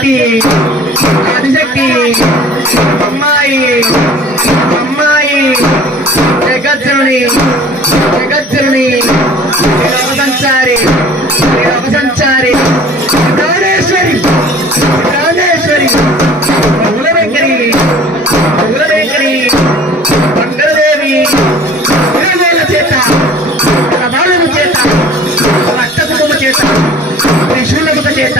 ఆదిశక్తి ఆదిశక్తి అమ్మాయి అమ్మాయి జగజ్జనుని జగజ్జనుని అపసంచారి అపసంచారి లోక సంచారి ప్రాణేశ్వరి ప్రాణేశ్వరి కులవెంకరి కులవెంకరి మంగళదేవి ఇరవేల చేత ప్రభావం చేత రక్తకుమ చేత త్రిశూలముక చేత